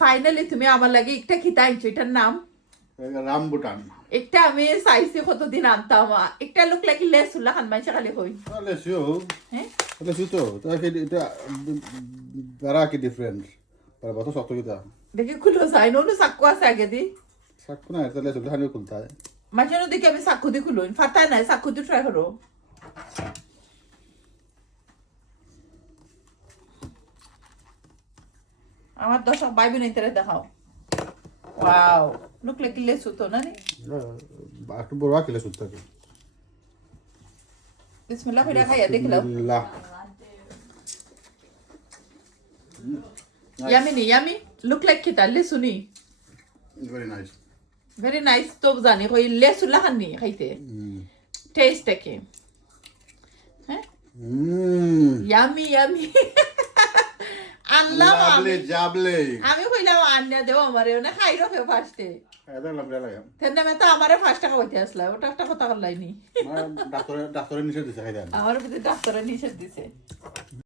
Finally তুমি আমার লাগে একটা খিতা আনছো, এটার নাম রামবুটান। একটা আমি চাইছি কতদিন আনতাম, একটা লোক লাগি লেসুল্লা খান মাইসা খালি হই লেসিও হ্যাঁ লেসিও তো তাকে এটা বেড়া কি ডিফারেন্ট पर बहुत सख्त की था দেখি খুলো যাই ননু চাকু আছে আগে দি सकू ना ऐसा ले सुल्तान में खुलता है মাঝে দেখি আমি চাকু দি খুলো ফাটাই নাই চাকু দি ট্রাই করো। আমার দর্শক ভাই বোন ইতারে দেখাও। ওয়াও লুক লাইক লেসু তো না নি একটু বড় কি ले सुल्तान বিসমিল্লাহ কইরা খাইয়া দেখলাম ला ইয়ামি নি ইয়ামি লুক লাইক কি তালে শুনি वेरी नाइस ভেরি নাইস তো জানি কই লেসু লাহানি খাইতে টেস্ট কি হ্যাঁ ইয়ামি ইয়ামি আল্লাহ जाबले जाबले আমি কইলাম আন্না দেও আমারে না খাইরো ফে ফাস্টে ऐसा लग रहा है তেনে মে তো আমারে ফাস্ট টাকা বইতে আসলা ওটা একটা কথা বললাইনি मैं डॉक्टर डॉक्टर निषेध दिखाई दे আমার প্রতি ডাক্তারে নিষেধ দিছে।